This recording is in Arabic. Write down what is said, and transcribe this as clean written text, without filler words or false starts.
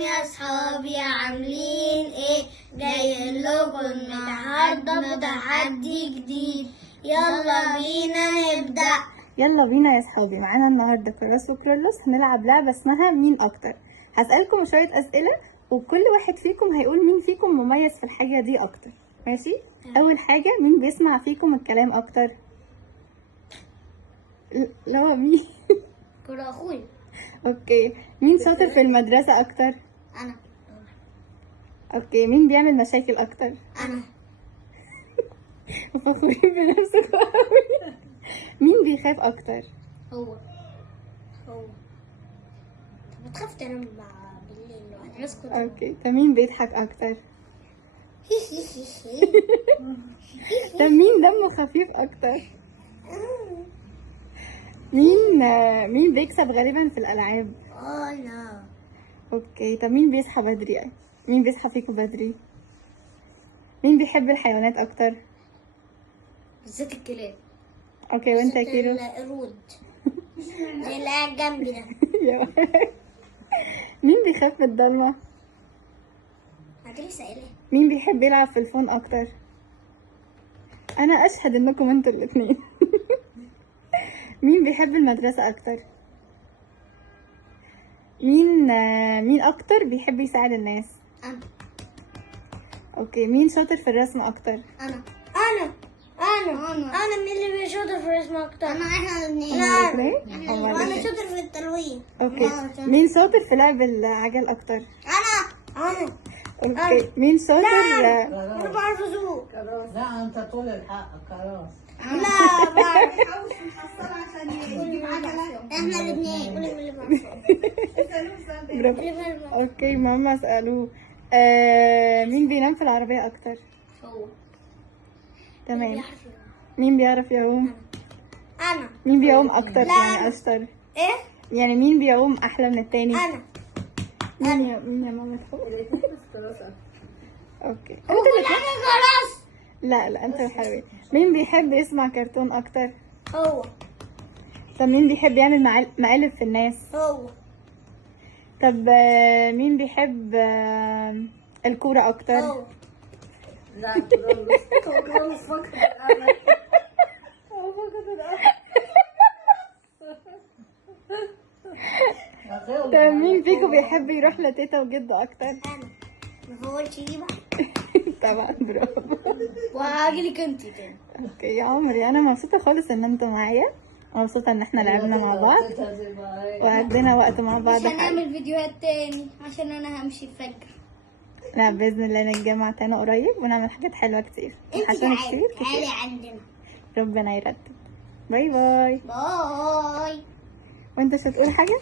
يا صحابي عاملين ايه؟ جاي لكم النهارده بتحدي جديد. يلا بينا نبدأ. يلا بينا يا صحابي. معانا النهارده كراس وكرولوس، هنلعب لعبه اسمها مين اكتر. هسألكم شويه اسئله وكل واحد فيكم هيقول مين فيكم مميز في الحاجه دي اكتر. ماشي؟ اول حاجه، مين بيسمع فيكم الكلام اكتر؟ لا مين؟ كرة اخويا. اوكي. مين شاطر في المدرسه اكتر؟ انا. اوكي. مين بيعمل مشاكل اكتر؟ انا. فخورين بنفسكم قوي. مين بيخاف اكتر؟ هو. بتخاف تنام بالليل لوحدك؟ اسكت. اوكي. طب مين بيضحك اكتر؟ طب مين دمه خفيف اكتر؟ مين بيكسب غالبا في الالعاب؟ انا. اوكي. طب مين بيصحى بدري؟ مين بيصحى فيكم بدري؟ مين بيحب الحيوانات اكتر؟ بالذات الكلاب. اوكي. وانت يا كيلو؟ القرود. زي اللي قاعد جنبي ده. مين بيخاف من الضلمه؟ انا لسه قايلاه. مين بيحب يلعب في الفون اكتر؟ انا اشهد انكم انتوا الاثنين. مين بيحب المدرسه اكتر؟ مين اكتر بيحب يساعد الناس؟ انا. اوكي. مين شاطر في الرسم اكتر؟ انا مين اللي شاطر في الرسم اكتر؟ احنا الاثنين. انا شاطر في التلوين. اوكي. مين شاطر في لعب العجل اكتر؟ انا. اوكي. مين شاطر؟ انا بعرف اسوق. لا انت طول الحق خلاص. لا بعرف. احنا الاثنين. قولي اللي بعرف. برافو. اوكي. ماما اسالوه. مين بينام في العربيه اكتر؟ هو. تمام. مين بيعرف يعوم؟ انا. مين بيعوم اكتر؟ لا، يعني أنا. اشطر؟ ايه؟ يعني مين بيعوم احلى من التاني؟ انا. مين يا ماما تفوق؟ اوكي. انت انا خلاص. لا انت الحلوين. مين بيحب يسمع كرتون اكتر؟ هو. طب مين بيحب يعمل مقالب في الناس؟ هو. طب مين بيحب الكورة اكتر؟ هو. لا كرولوس فقط الامل. طب مين فيكم بيحب يروح لتيتا وجده اكتر؟ انا. ما فولتش دي بقى. طبعا. برافو. وهاجيلك انت تاني. اوكي يا عمري، انا مبسوطة خالص ان انتوا معايا، مبسوطة ان احنا لعبنا مع بعض وقضينا وقت مع بعض. مش هنعمل فيديوهات تاني عشان انا همشي الفجر. لا بإذن الله نتجمع تاني قريب ونعمل حاجات حلوة كتير. انت عشان تعالي عندنا. ربنا يرتب. باي باي. باي. وانت مش هتقول حاجة؟